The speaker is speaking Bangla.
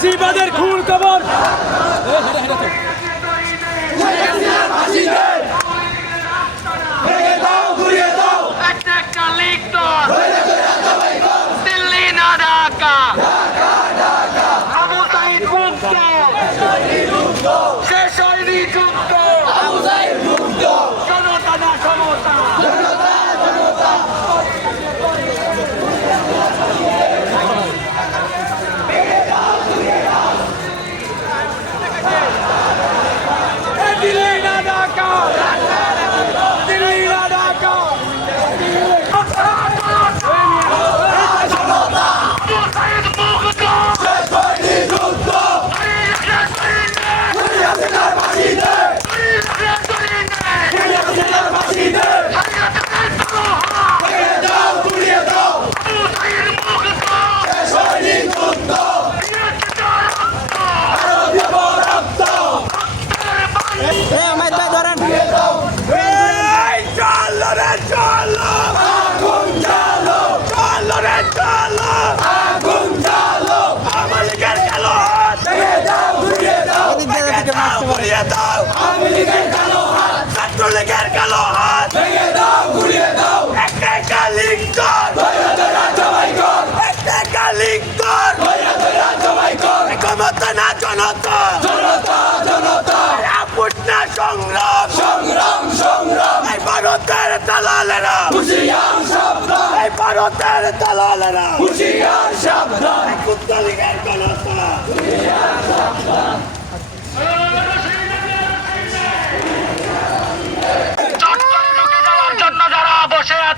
ফ্যাসিবাদের খুন খবর একটা লিখ তো দিল্লি না ঢাকা আবু সাইদ মুক্ত শেষ হয়নি যুদ্ধ জনতা না সমতা দিল্লি না ঢাকা দিল্লি না ঢাকা আবু সাইদ মুক্ত ক্ষমতা না জনতা আপনা সংগ্রাম এই ভারতের দালালেরা এই ভারতের দালালেরা কুত্তা লীগের জনতা চট করে ঢুকে যাওয়ার জন্য যারা বসে আছে